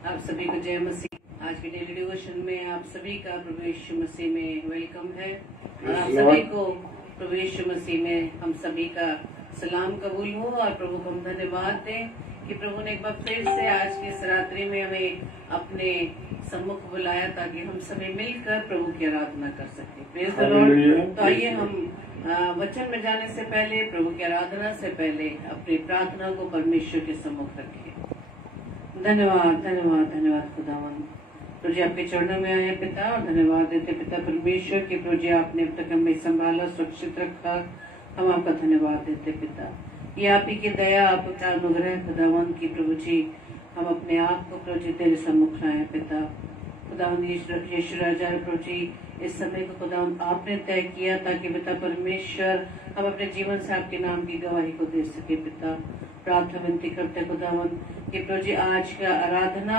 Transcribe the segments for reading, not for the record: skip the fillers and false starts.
आप सभी को जय मसीह। आज के डेली डिवोशन में आप सभी का प्रभु यीशु मसीह में वेलकम है और आप सभी को प्रभु यीशु मसीह में हम सभी का सलाम कबूल हो और प्रभु को हम धन्यवाद दें कि प्रभु ने एक बार फिर से आज की इस रात्रि में हमें अपने सम्मुख बुलाया ताकि हम सभी मिलकर प्रभु की आराधना कर सकें। Praise the Lord. तो आइए हम वचन में जाने से पहले, प्रभु की आराधना से पहले अपनी प्रार्थना को परमेश्वर के सम्मुख रखें। धन्यवाद धन्यवाद धन्यवाद खुदावन, प्रभु जी आपके चरणों में आए पिता और धन्यवाद देते पिता परमेश्वर के प्रभु जी आपने अब तक हमें संभाला, सुरक्षित रखा। हम आपका धन्यवाद देते पिता। ये आप ही की दया, आपका अनुग्रह खुदावन की प्रभु जी हम अपने आप को प्रभु जी तेरे सम्मुख लाए पिता। खुदावन यीशु राजा प्रभु जी इस समय को खुदावन आपने तय किया ताकि पिता परमेश्वर हम अपने जीवन से आपके नाम की गवाही को दे सके पिता। प्रार्थना विनती करते खुदावन कि प्रभु जी आज का आराधना,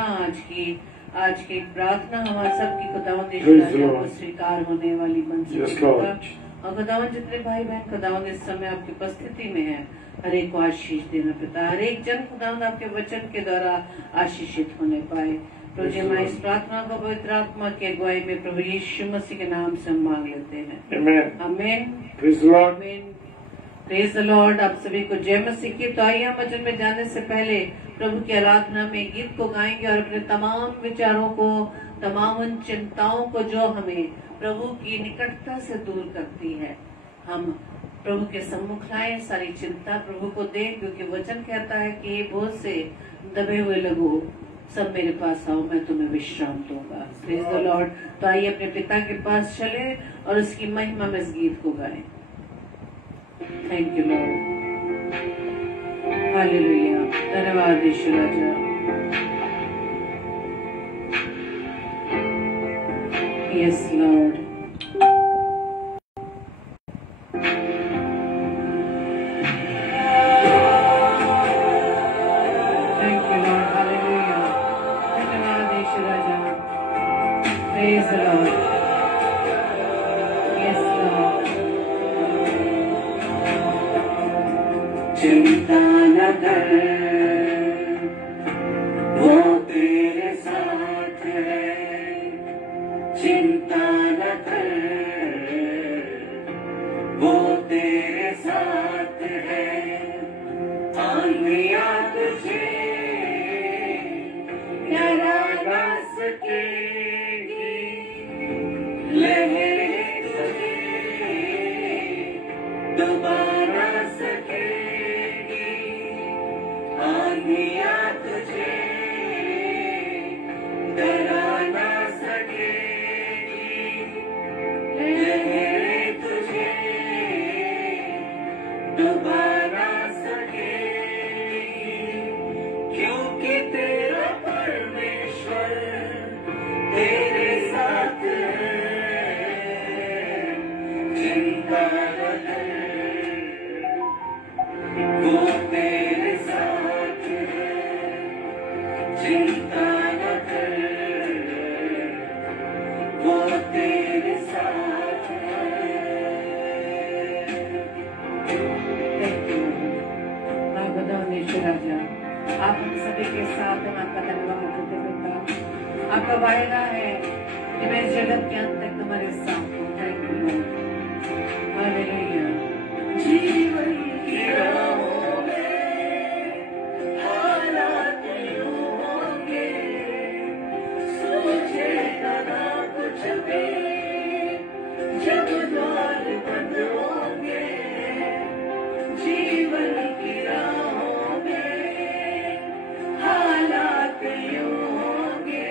आज की प्रार्थना हमारे सबकी खुदावन यीशु राजा को स्वीकार होने वाली बन सके और खुदावन जितने भाई बहन खुदावन इस समय आपकी उपस्थिति में है, हर एक को आशीष देना पिता। हर एक जन खुदावन आपके वचन के द्वारा आशीषित होने पाए। प्रभु जी हमारी इस प्रार्थना को पवित्र आत्मा की अगुवाई में प्रभु यीशु मसीह के नाम से हम मांग लेते हैं। आमीन। Praise the Lord. आप सभी को जय मसीह की। तो आइए हम वचन में जाने से पहले प्रभु की आराधना में गीत को गाएंगे और अपने तमाम विचारों को, तमाम उन चिंताओं को जो हमें प्रभु की निकटता से दूर करती है, हम प्रभु के सम्मुख लाएं। सारी चिंता प्रभु को दें क्योंकि वचन कहता है कि ये बोझ से दबे हुए लोगों सब मेरे पास आओ, मैं तुम्हें विश्राम दूंगा। Praise the Lord. तो आइए अपने पिता के पास चले और उसकी महिमा में इस गीत को गाएं। Thank you Lord. हालेलुया। धन्यवाद यीशु राजा। Yes Lord. Thank you Lord. Hallelujah. धन्यवाद यीशु राजा। Praise the Lord. Yes Lord. चिंता न कर, वो तेरे साथ है। चिंता न कर, वो तेरे साथ है। आंधियाँ तुझे डरा ना सकेगी, लहरें तुझे डुबा ना सकेगी। आंधियाँ तुझे डरा ना सकेगी, लहरें तुझे डुबा ना सकेगी। क्योंकि तेरा परमेश्वर तेरे साथ है। चिंता न कर, वो तेरे साथ है। चिंता न कर, वो तेरे साथ है। राजा आप हम सभी के साथ हैं। आपका धन्यवाद करते पिता। आपका वायदा है कि मैं जगत के अंत तक तुम्हारे साथ हूँ। Thank you Lord. हालेलुया। जीवन की राहों में हालात यूं होंगे, सोचेगा ना कुछ भी जब द्वार बंद होंगे। जीवन की राहों में हालात यूं होंगे,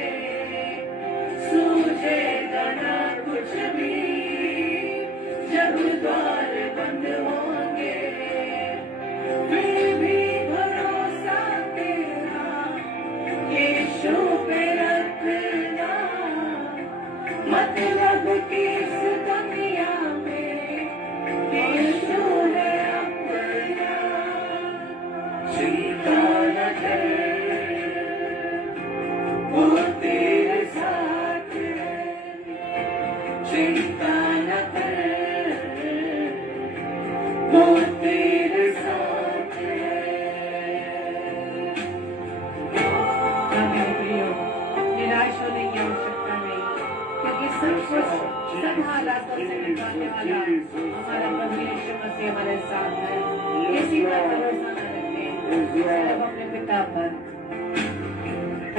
सूझेगा ना कुछ भी जब द्वार मेरे प्रियो, निराश होने की आवश्यकता नहीं, क्योंकि सब कुछ सब हालातों से निकालने वाला हमारा प्रभु यीशु मसीह हमारे साथ है। किसी पर भरोसा न रखें, सिर्फ अपने पिता पर।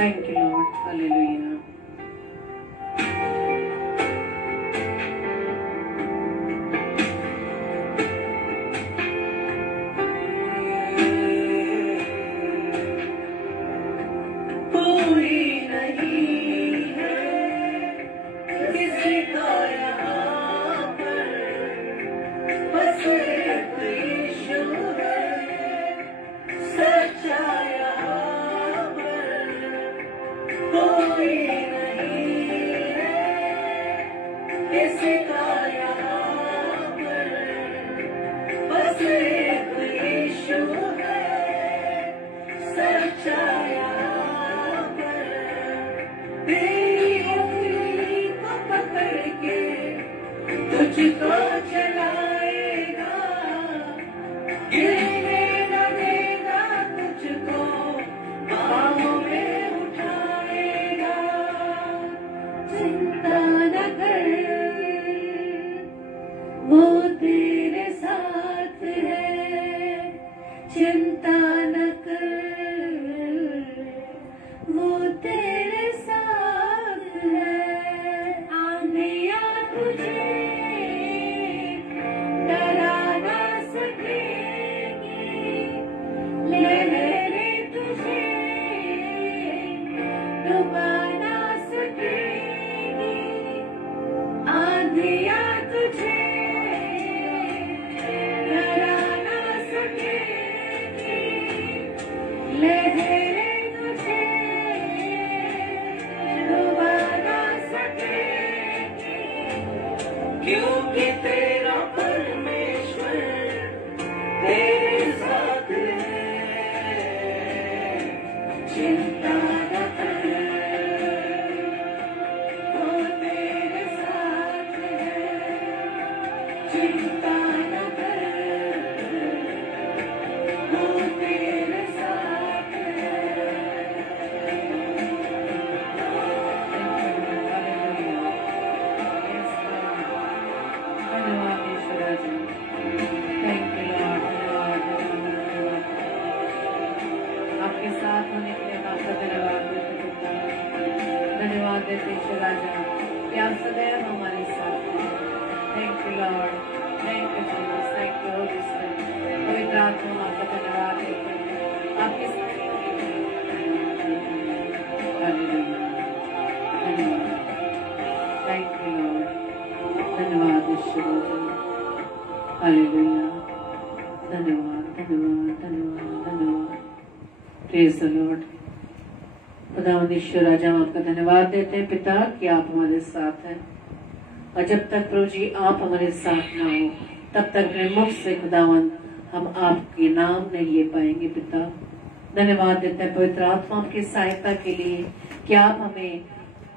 Thank you Lord, hallelujah. ईश्वर राजा हम आपका धन्यवाद देते हैं पिता कि आप हमारे साथ हैं, और जब तक प्रभु जी आप हमारे साथ ना हो तब तक अपने मुख से खुदावन हम आपके नाम नहीं ले पाएंगे। पिता धन्यवाद देते हैं पवित्र आत्मा की सहायता के लिए कि आप हमें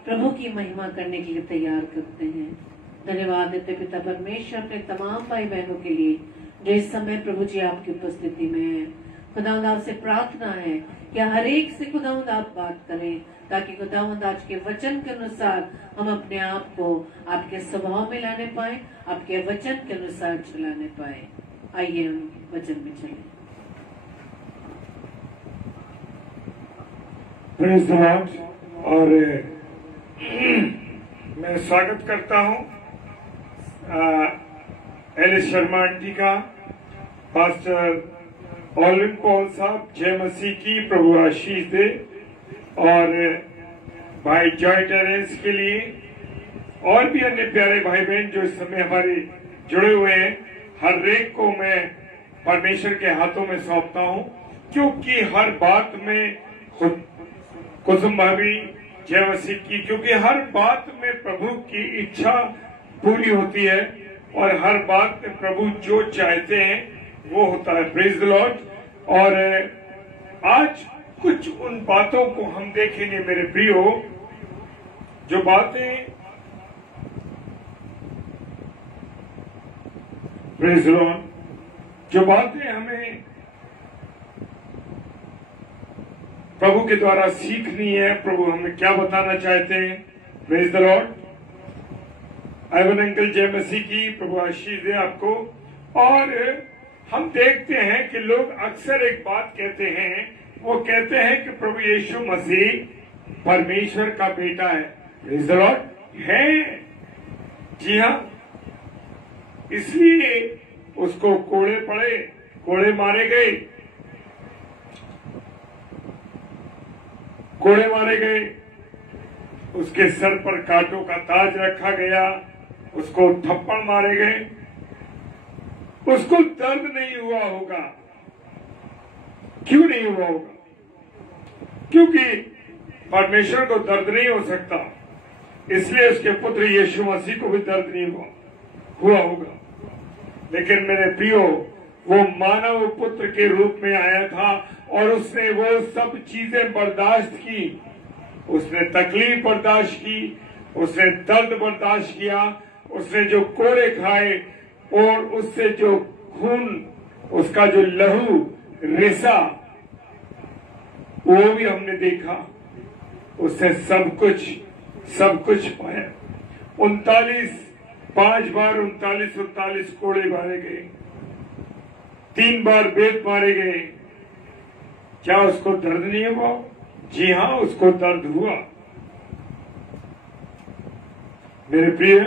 प्रभु की महिमा करने के लिए तैयार करते हैं। धन्यवाद देते पिता परमेश्वर अपने तमाम भाई बहनों के लिए जो इस समय प्रभु जी आपकी उपस्थिति में है। खुदावंद आपसे प्रार्थना है कि हर एक से खुदावंद आप बात करें, ताकि खुदावंद आज के वचन के अनुसार हम अपने आप को आपके स्वभाव में लाने पाए, आपके वचन के अनुसार चलाने पाए। आइए हम वचन में चलें। Praise the Lord. और मैं स्वागत करता हूं एलिस शर्मा आंटी का, पास्टर ऑलिन पॉल साहब, जय मसीह की, प्रभु आशीष दे, और भाई जॉय टेरेंस के लिए और भी अन्य प्यारे भाई बहन जो इस समय हमारे जुड़े हुए हैं, हर एक को मैं परमेश्वर के हाथों में सौंपता हूं, क्योंकि हर बात में कुसुम भाभी जय मसीह की, क्योंकि हर बात में प्रभु की इच्छा पूरी होती है और हर बात में प्रभु जो चाहते हैं वो होता है। Praise the Lord. और आज कुछ उन बातों को हम देखेंगे मेरे प्रियो, जो बातें प्रेज द लॉर्ड, जो बातें हमें प्रभु के द्वारा सीखनी है। प्रभु हमें क्या बताना चाहते हैं। Praise the Lord. Ivan uncle जय मसीह की प्रभु आशीष दे आपको। और हम देखते हैं कि लोग अक्सर एक बात कहते हैं, वो कहते हैं कि प्रभु यीशु मसीह परमेश्वर का बेटा है। Praise the Lord. है, जी हाँ, इसलिए उसको कोड़े पड़े, कोड़े मारे गए, कोड़े मारे गए, उसके सर पर कांटों का ताज रखा गया, उसको थप्पड़ मारे गए। उसको दर्द नहीं हुआ होगा। क्यों नहीं हुआ होगा? क्योंकि परमेश्वर को दर्द नहीं हो सकता, इसलिए उसके पुत्र यीशु मसीह को भी दर्द नहीं हुआ होगा। लेकिन मेरे प्रियो, वो मानव पुत्र के रूप में आया था और उसने वो सब चीजें बर्दाश्त की। उसने तकलीफ बर्दाश्त की, उसने दर्द बर्दाश्त किया, उसने जो कोड़े खाए और उससे जो खून, उसका जो लहू रेसा, वो भी हमने देखा। उससे सब कुछ पाया। 5 बार 39 कोड़े मारे गए, 3 बार बेत मारे गए। क्या उसको दर्द नहीं हुआ? जी हाँ, उसको दर्द हुआ। मेरे प्रिय,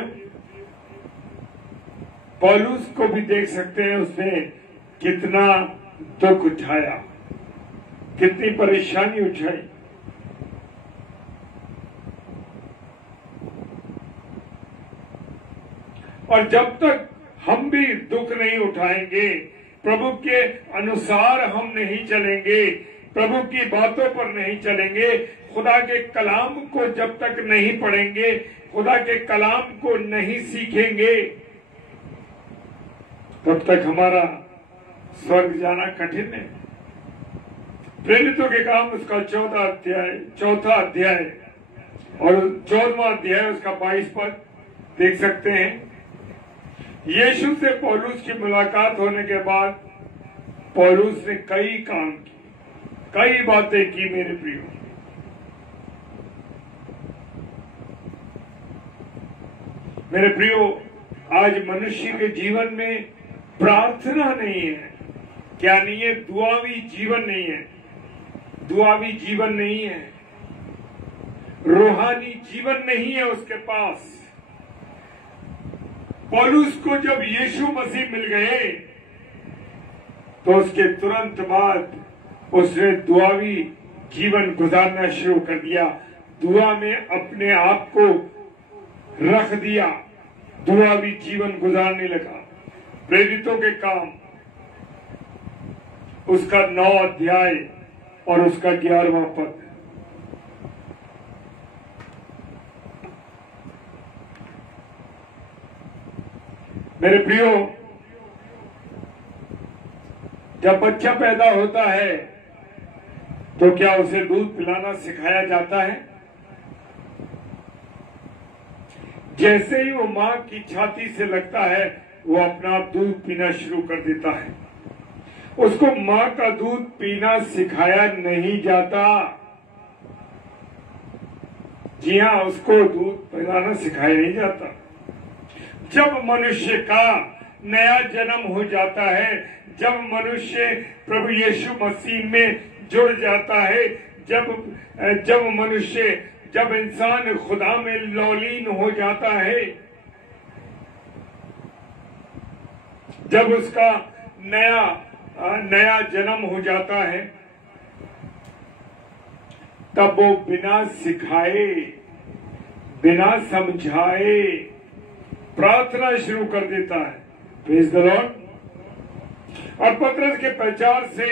पौलुस को भी देख सकते हैं, उसने कितना दुख उठाया, कितनी परेशानी उठाई। और जब तक हम भी दुख नहीं उठाएंगे, प्रभु के अनुसार हम नहीं चलेंगे, प्रभु की बातों पर नहीं चलेंगे, खुदा के कलाम को जब तक नहीं पढ़ेंगे, खुदा के कलाम को नहीं सीखेंगे, तब तक हमारा स्वर्ग जाना कठिन है। प्रेरितों के काम उसका 4था अध्याय और 14वां अध्याय उसका 22 पद देख सकते हैं। यीशु से पौलुस की मुलाकात होने के बाद पौलुस ने कई काम किए, कई बातें की। मेरे प्रियो, मेरे प्रियो, आज मनुष्य के जीवन में प्रार्थना नहीं है। क्या नहीं है? दुआवी जीवन नहीं है, दुआवी जीवन नहीं है, रूहानी जीवन नहीं है उसके पास। पौलुस को जब यीशु मसीह मिल गए तो उसके तुरंत बाद उसने दुआवी जीवन गुजारना शुरू कर दिया। दुआ में अपने आप को रख दिया, दुआवी जीवन गुजारने लगा। प्रेरितों के काम उसका 9 अध्याय और उसका 11वां पद। मेरे प्रियो, जब बच्चा पैदा होता है तो क्या उसे दूध पिलाना सिखाया जाता है? जैसे ही वो मां की छाती से लगता है, वो अपना आप दूध पीना शुरू कर देता है। उसको मां का दूध पीना सिखाया नहीं जाता। जी हाँ, उसको दूध पिलाना सिखाया नहीं जाता। जब मनुष्य का नया जन्म हो जाता है, जब मनुष्य प्रभु यीशु मसीह में जुड़ जाता है, जब इंसान खुदा में लौलीन हो जाता है, जब उसका नया जन्म हो जाता है, तब वो बिना सिखाए, बिना समझाए प्रार्थना शुरू कर देता है। Praise the Lord. और पतरस के प्रचार से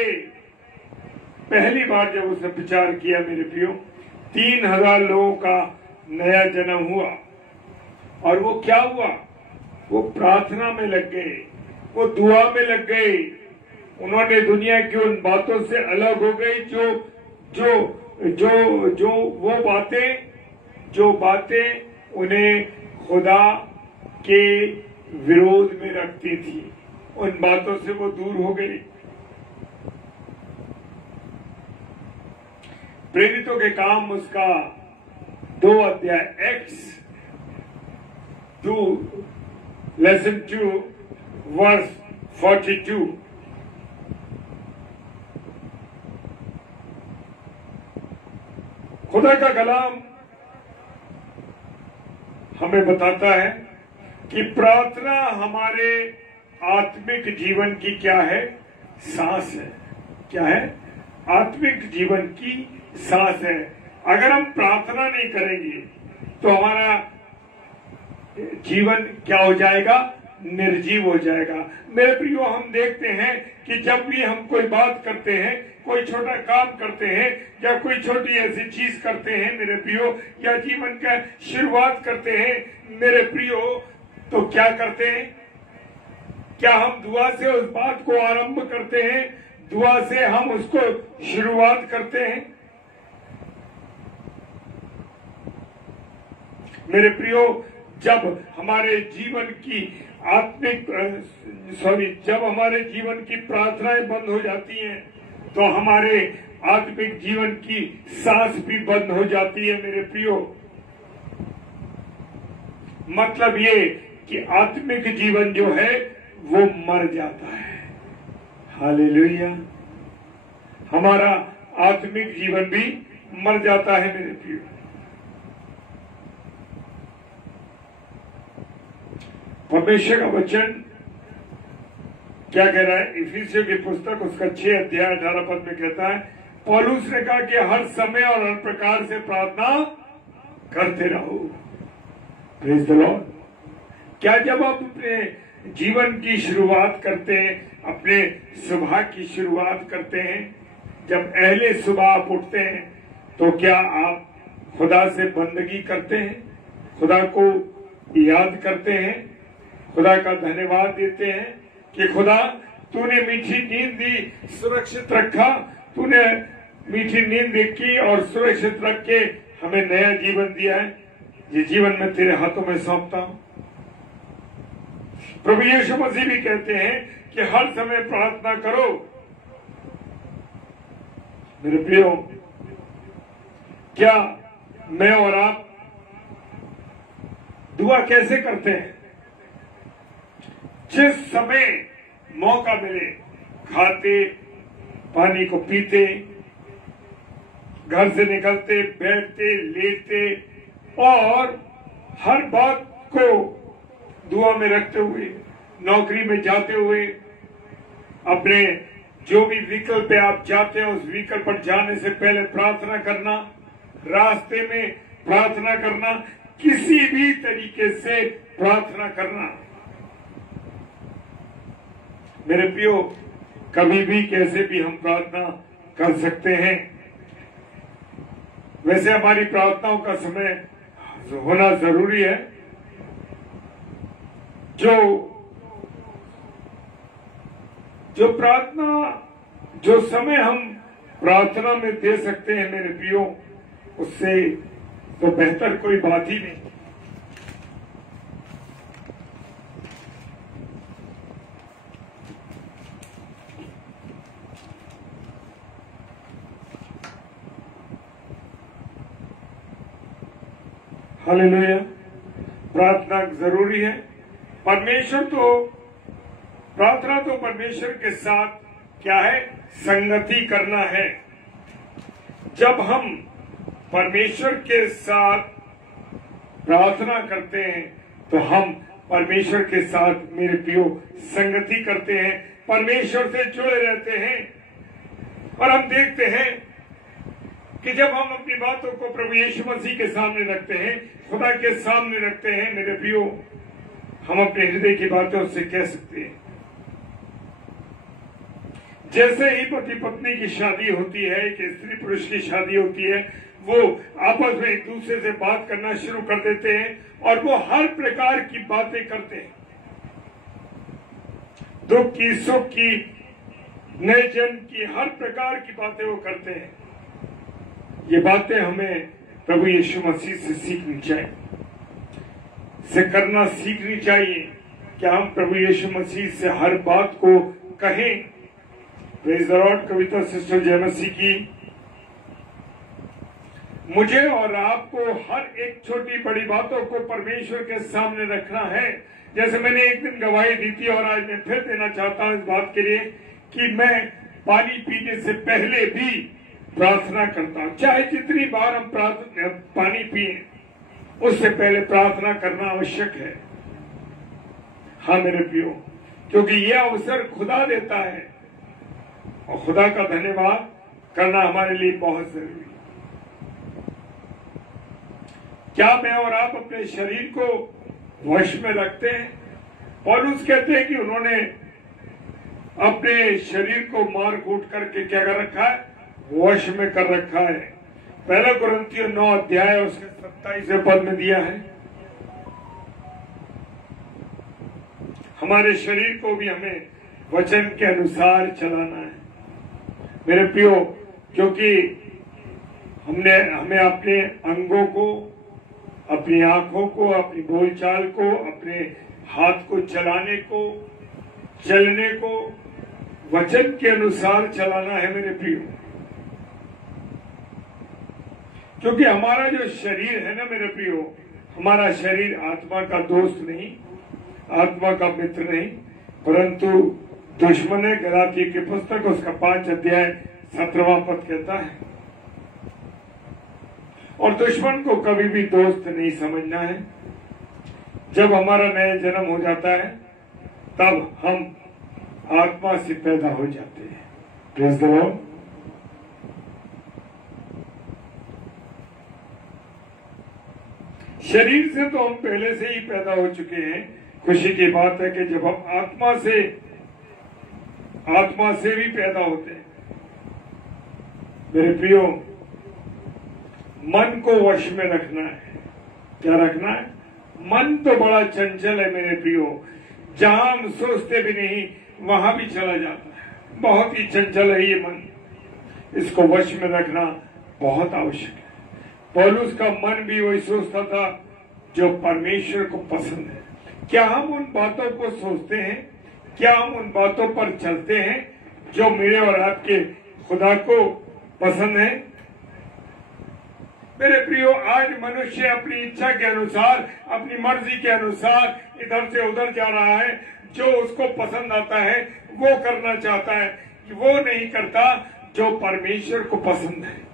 पहली बार जब उसने प्रचार किया, मेरे प्रियो, 3000 लोगों का नया जन्म हुआ। और वो क्या हुआ? वो प्रार्थना में लग गए, वो दुआ में लग गए। उन्होंने दुनिया की उन बातों से अलग हो गए जो वो बातें उन्हें खुदा के विरोध में रखती थी। उन बातों से वो दूर हो गए। प्रेरितों के काम उसका 2 अध्याय एक्स 2 लेसन 2 वर्स 42। खुदा का कलाम हमें बताता है कि प्रार्थना हमारे आत्मिक जीवन की क्या है? सांस है। क्या है? आत्मिक जीवन की सांस है। अगर हम प्रार्थना नहीं करेंगे तो हमारा जीवन क्या हो जाएगा? निर्जीव हो जाएगा। मेरे प्रियो, हम देखते हैं कि जब भी हम कोई बात करते हैं, कोई छोटा काम करते हैं या कोई छोटी ऐसी चीज करते हैं मेरे प्रियो, या जीवन का शुरुआत करते हैं मेरे प्रियो, तो क्या करते हैं? क्या हम दुआ से उस बात को आरंभ करते हैं? दुआ से हम उसको शुरुआत करते हैं? मेरे प्रियो, जब हमारे जीवन की जब हमारे जीवन की प्रार्थनाएं बंद हो जाती हैं तो हमारे आत्मिक जीवन की सांस भी बंद हो जाती है मेरे प्रियो। मतलब ये कि आत्मिक जीवन जो है वो मर जाता है। हालेलुया। हमारा आत्मिक जीवन भी मर जाता है मेरे प्रियो। परमेश्वर का वचन क्या कह रहा है? इफिसियों की पुस्तक उसका 6 अध्याय 18 पद में कहता है, पौलुस ने कहा कि हर समय और हर प्रकार से प्रार्थना करते रहो। Praise the Lord. क्या जब आप अपने जीवन की शुरुआत करते हैं, अपने सुबह की शुरुआत करते हैं, जब पहले सुबह आप उठते हैं, तो क्या आप खुदा से बंदगी करते हैं? खुदा को याद करते हैं? खुदा का धन्यवाद देते हैं कि खुदा तूने मीठी नींद दी, सुरक्षित रखा, तूने मीठी नींद की और सुरक्षित रख के हमें नया जीवन दिया है। ये जीवन मैं तेरे हाथों में सौंपता हूं। प्रभु यीशु मसीह भी कहते हैं कि हर समय प्रार्थना करो। मेरे प्रियो, क्या मैं और आप दुआ कैसे करते हैं? जिस समय मौका मिले खाते, पानी को पीते, घर से निकलते, बैठते, लेटते और हर बात को दुआ में रखते हुए, नौकरी में जाते हुए, अपने जो भी व्हीकल पे आप जाते हैं उस व्हीकल पर जाने से पहले प्रार्थना करना, रास्ते में प्रार्थना करना, किसी भी तरीके से प्रार्थना करना। मेरे प्रियो, कभी भी कैसे भी हम प्रार्थना कर सकते हैं। वैसे हमारी प्रार्थनाओं का समय होना जरूरी है। जो समय हम प्रार्थना में दे सकते हैं मेरे प्रियो, उससे तो बेहतर कोई बात ही नहीं। हालेलुया। प्रार्थना जरूरी है। प्रार्थना तो परमेश्वर के साथ क्या है? संगति करना है। जब हम परमेश्वर के साथ प्रार्थना करते हैं तो हम परमेश्वर के साथ मेरे प्रियो संगति करते हैं, परमेश्वर से जुड़े रहते हैं। और हम देखते हैं कि जब हम अपनी बातों को प्रभु यीशु मसीह के सामने रखते हैं, खुदा के सामने रखते हैं मेरे प्रियो, हम अपने हृदय की बातें उससे कह सकते हैं। जैसे ही पति पत्नी की शादी होती है, एक स्त्री पुरुष की शादी होती है, वो आपस में एक दूसरे से बात करना शुरू कर देते हैं और वो हर प्रकार की बातें करते हैं। दुख की, सुख की, नए जन्म की, हर प्रकार की बातें वो करते हैं। ये बातें हमें प्रभु यीशु मसीह से सीखनी चाहिए, से करना सीखनी चाहिए। क्या हम प्रभु यीशु मसीह से हर बात को कहें? Praise the Lord. Kavita sister जय मसीह की मुझे और आपको हर एक छोटी बड़ी बातों को परमेश्वर के सामने रखना है। जैसे मैंने एक दिन गवाही दी थी और आज मैं फिर देना चाहता हूं इस बात के लिए कि मैं पानी पीने से पहले भी प्रार्थना करता हूं। चाहे जितनी बार हम पानी पिए, उससे पहले प्रार्थना करना आवश्यक है। हाँ मेरे प्रियो, क्योंकि यह अवसर खुदा देता है और खुदा का धन्यवाद करना हमारे लिए बहुत जरूरी है। क्या मैं और आप अपने शरीर को वश में रखते हैं? पौलुस कहते हैं कि उन्होंने अपने शरीर को मार कूट करके क्या कर रखा है? वश में कर रखा है। पहला कुरिन्थियों 9 अध्याय उसके 27वें पद में दिया है। हमारे शरीर को भी हमें वचन के अनुसार चलाना है मेरे प्रियो, क्योंकि हमें अपने अंगों को, अपनी आंखों को, अपनी बोलचाल को, अपने हाथ को चलाने को, चलने को वचन के अनुसार चलाना है मेरे प्रियो। क्योंकि हमारा जो शरीर है ना मेरे प्रियो, हमारा शरीर आत्मा का दोस्त नहीं, आत्मा का मित्र नहीं, परंतु दुश्मन है। गलातियों की पुस्तक उसका 5 अध्याय 17वां पद कहता है। और दुश्मन को कभी भी दोस्त नहीं समझना है। जब हमारा नया जन्म हो जाता है तब हम आत्मा से पैदा हो जाते हैं। Praise the Lord. शरीर से तो हम पहले से ही पैदा हो चुके हैं। खुशी की बात है कि जब हम आत्मा से भी पैदा होते हैं मेरे प्रियो, मन को वश में रखना है। क्या रखना है? मन तो बड़ा चंचल है मेरे प्रियो, जहां हम सोचते भी नहीं वहां भी चला जाता है। बहुत ही चंचल है ये मन, इसको वश में रखना बहुत आवश्यक है। पौलुस का मन भी वही सोचता था जो परमेश्वर को पसंद है। क्या हम उन बातों को सोचते हैं? क्या हम उन बातों पर चलते हैं जो मेरे और आपके खुदा को पसंद है? मेरे प्रियो, आज मनुष्य अपनी इच्छा के अनुसार, अपनी मर्जी के अनुसार इधर से उधर जा रहा है। जो उसको पसंद आता है वो करना चाहता है, वो नहीं करता जो परमेश्वर को पसंद है।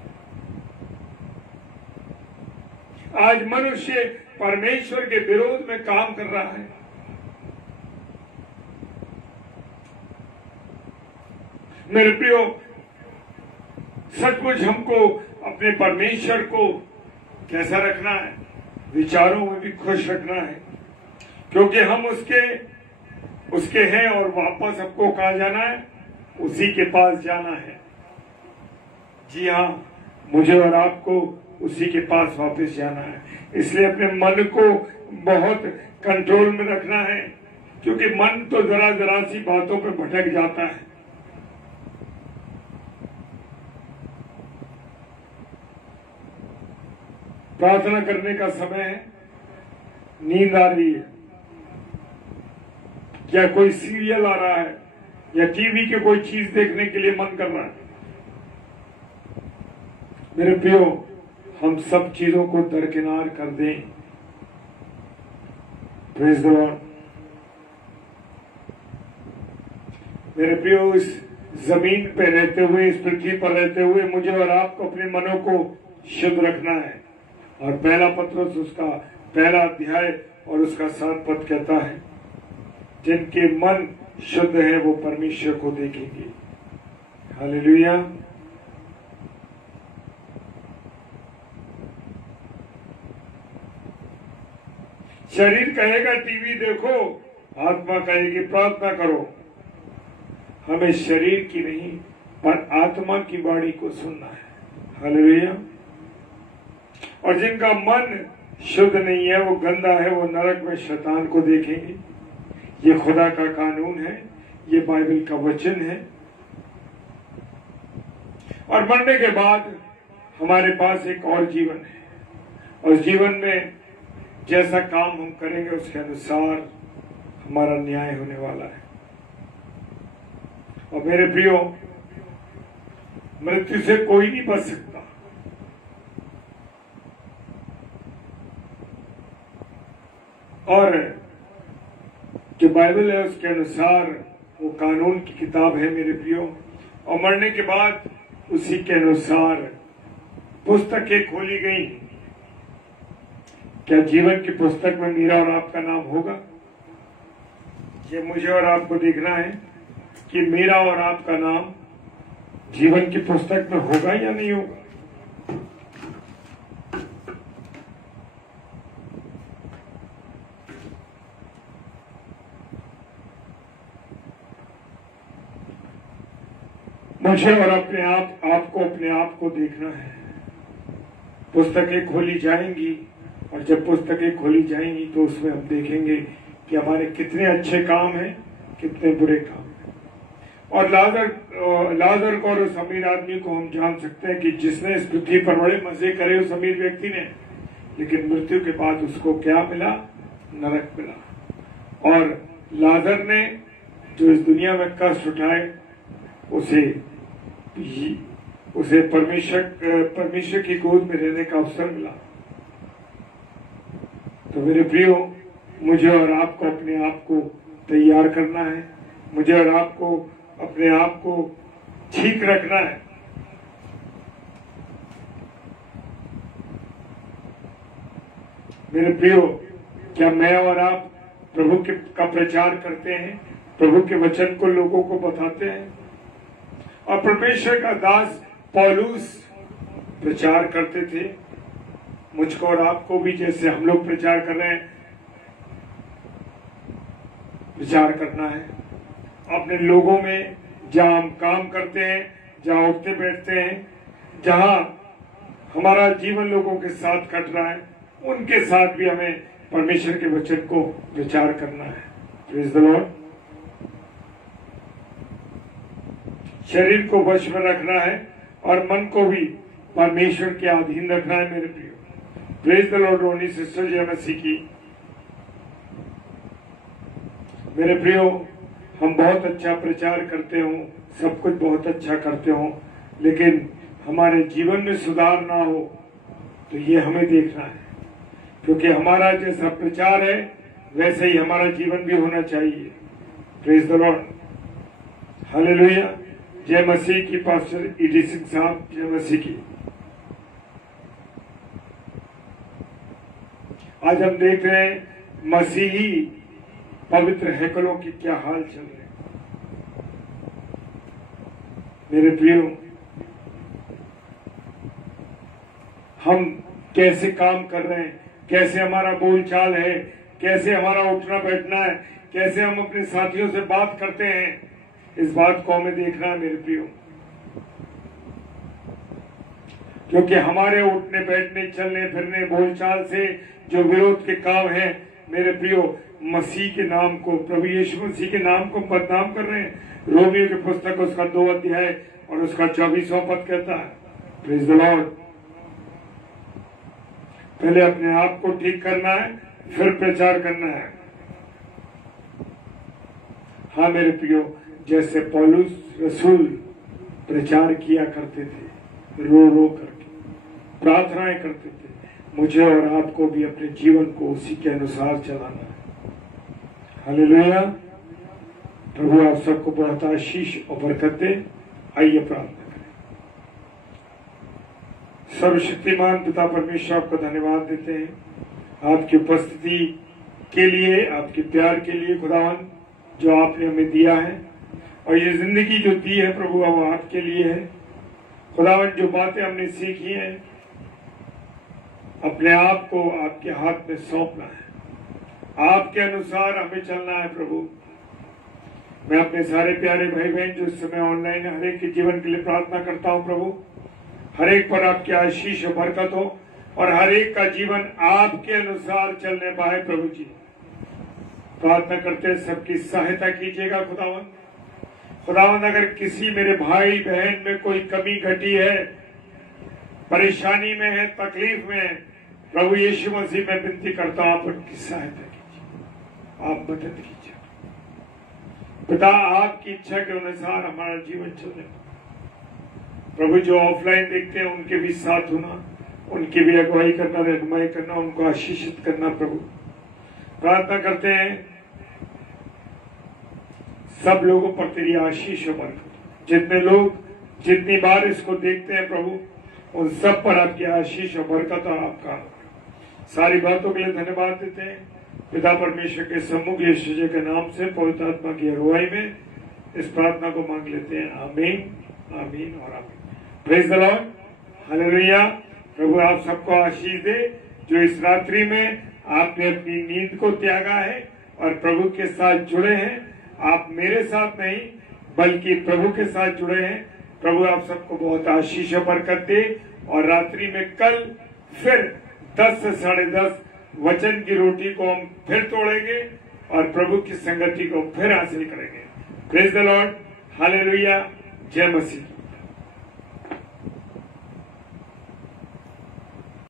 आज मनुष्य परमेश्वर के विरोध में काम कर रहा है। मेरे प्रियो, सचमुच हमको अपने परमेश्वर को कैसा रखना है? विचारों में भी खुश रखना है, क्योंकि हम उसके हैं और वापस सबको कहाँ जाना है? उसी के पास जाना है। जी हाँ, मुझे और आपको उसी के पास वापस जाना है। इसलिए अपने मन को बहुत कंट्रोल में रखना है, क्योंकि मन तो जरा सी बातों पे भटक जाता है। प्रार्थना करने का समय है, नींद आ रही है, क्या कोई सीरियल आ रहा है या टीवी की कोई चीज देखने के लिए मन कर रहा है? मेरे प्रियो, हम सब चीजों को दरकिनार कर दें। Praise the Lord. मेरे प्रियो, इस जमीन पे रहते हुए, इस पृथ्वी पर रहते हुए मुझे और आपको अपने मनों को शुद्ध रखना है। और पहला पत्रस उसका 1 अध्याय और उसका 7 पद कहता है, जिनके मन शुद्ध है वो परमेश्वर को देखेंगे। हालेलुया। शरीर कहेगा टीवी देखो, आत्मा कहेगी प्रार्थना करो। हमें शरीर की नहीं पर आत्मा की वाणी को सुनना है। हालेलुया। और जिनका मन शुद्ध नहीं है, वो गंदा है, वो नरक में शैतान को देखेंगे। ये खुदा का कानून है, ये बाइबल का वचन है। और मरने के बाद हमारे पास एक और जीवन है, और जीवन में जैसा काम हम करेंगे उसके अनुसार हमारा न्याय होने वाला है। और मेरे प्रियो, मृत्यु से कोई नहीं बच सकता। और जो बाइबल है उसके अनुसार वो कानून की किताब है मेरे प्रियो, और मरने के बाद उसी के अनुसार पुस्तकें खोली गई। क्या जीवन की पुस्तक में मेरा और आपका नाम होगा? ये मुझे और आपको देखना है कि मेरा और आपका नाम जीवन की पुस्तक में होगा या नहीं होगा। मुझे और आपको अपने आप को देखना है। पुस्तकें खोली जाएंगी, और जब पुस्तकें खोली जाएंगी तो उसमें हम देखेंगे कि हमारे कितने अच्छे काम हैं, कितने बुरे काम हैं। और लाजर को और उस अमीर आदमी को हम जान सकते हैं कि जिसने इस पृथ्वी पर बड़े मजे करे उस अमीर व्यक्ति ने, लेकिन मृत्यु के बाद उसको क्या मिला? नरक मिला। और लाजर ने जो इस दुनिया में कष्ट उठाए उसे परमेश्वर की गोद में रहने का अवसर मिला। तो मेरे प्रियो, मुझे और आपको अपने आप को तैयार करना है, मुझे और आपको अपने आप को ठीक रखना है। मेरे प्रियो, क्या मैं और आप प्रभु का प्रचार करते हैं, प्रभु के वचन को लोगों को बताते हैं? और परमेश्वर का दास पौलुस प्रचार करते थे। मुझको और आपको भी जैसे हम लोग प्रचार कर रहे हैं, प्रचार करना है अपने लोगों में, जहां हम काम करते हैं, जहां उठते बैठते हैं, जहां हमारा जीवन लोगों के साथ कट रहा है, उनके साथ भी हमें परमेश्वर के वचन को प्रचार करना है। Praise the Lord. शरीर को वश में रखना है और मन को भी परमेश्वर के अधीन रखना है मेरे प्रियो। Praise the lord. Ronnie sister जय मसीह की। मेरे प्रियो, हम बहुत अच्छा प्रचार करते हो, सब कुछ बहुत अच्छा करते हो, लेकिन हमारे जीवन में सुधार ना हो तो ये हमें देखना है, क्योंकि हमारा जैसा प्रचार है वैसे ही हमारा जीवन भी होना चाहिए। Praise the Lord. हालेलुया। जय मसीह की। पास्टर ईडी सिंह साहब, जय मसीह की। आज हम देख रहे हैं मसीही पवित्र हैकलों की क्या हाल चल रहे हैं। मेरे प्रियो, हम कैसे काम कर रहे हैं, कैसे हमारा बोलचाल है, कैसे हमारा उठना बैठना है, कैसे हम अपने साथियों से बात करते हैं, इस बात को हमें देखना है मेरे प्रियो। क्योंकि हमारे उठने बैठने, चलने फिरने, बोलचाल से जो विरोध के काम हैं मेरे प्रियो, मसीह के नाम को, प्रभु यीशु मसीह के नाम को बदनाम कर रहे हैं। रोमियो की पुस्तक उसका 2 अध्याय और उसका 24वां पद कहता है। Praise the Lord. पहले अपने आप को ठीक करना है, फिर प्रचार करना है। हाँ मेरे प्रियो, जैसे पौलुस रसूल प्रचार किया करते थे, रो रो करके प्रार्थनाएं करते थे, मुझे और आपको भी अपने जीवन को उसी के अनुसार चलाना है। हालेलुया। प्रभु आप सबको बहुत आशीष और बरकत दे। आइए प्रार्थना करें। सर्वशक्तिमान पिता परमेश्वर, आपका धन्यवाद देते हैं आपकी उपस्थिति के लिए, आपके प्यार के लिए खुदावन, जो आपने हमें दिया है, और ये जिंदगी जो दी है प्रभु वो आपके लिए है। खुदावन, जो बातें हमने सीखी हैं अपने आप को आपके हाथ में सौंपना है, आपके अनुसार हमें चलना है प्रभु। मैं अपने सारे प्यारे भाई बहन जो इस समय ऑनलाइन हर एक के जीवन के लिए प्रार्थना करता हूं प्रभु, हर एक पर आपकी आशीष और बरकत हो, और हर एक का जीवन आपके अनुसार चलने पाए प्रभु जी। प्रार्थना करते सबकी सहायता कीजिएगा खुदावन। खुदावन, अगर किसी मेरे भाई बहन में कोई कमी घटी है, परेशानी में है, तकलीफ में है, प्रभु यीशु मसीह में विनती करता हूं आप उनकी सहायता कीजिए, आप मदद कीजिए पिता। आपकी इच्छा के अनुसार हमारा जीवन चले प्रभु। जो ऑफलाइन देखते हैं उनके भी साथ होना, उनकी भी अगुवाई करना, रहनुमाई करना, उनको आशीषित करना प्रभु। प्रार्थना करते हैं सब लोगों पर तेरी आशीष और बरकत। जितने लोग जितनी बार इसको देखते हैं प्रभु, उन सब पर आपकी आशीष और बरकत और आपका सारी बातों के लिए धन्यवाद देते हैं। पिता परमेश्वर के सम्मुख यीशु जी के नाम से पवित्र आत्मा की अगुवाई में इस प्रार्थना को मांग लेते हैं। आमीन, आमीन और आमीन। Praise the Lord, hallelujah. प्रभु आप सबको आशीष दे जो इस रात्रि में आपने अपनी नींद को त्यागा है और प्रभु के साथ जुड़े हैं। आप मेरे साथ नहीं बल्कि प्रभु के साथ जुड़े हैं। प्रभु आप सबको बहुत आशीष और बरकत दे और रात्रि में कल फिर 10 से 10:30 वचन की रोटी को हम फिर तोड़ेंगे और प्रभु की संगति को फिर हासिल करेंगे। प्रेज द लॉर्ड, हालेलुया, जय मसीह।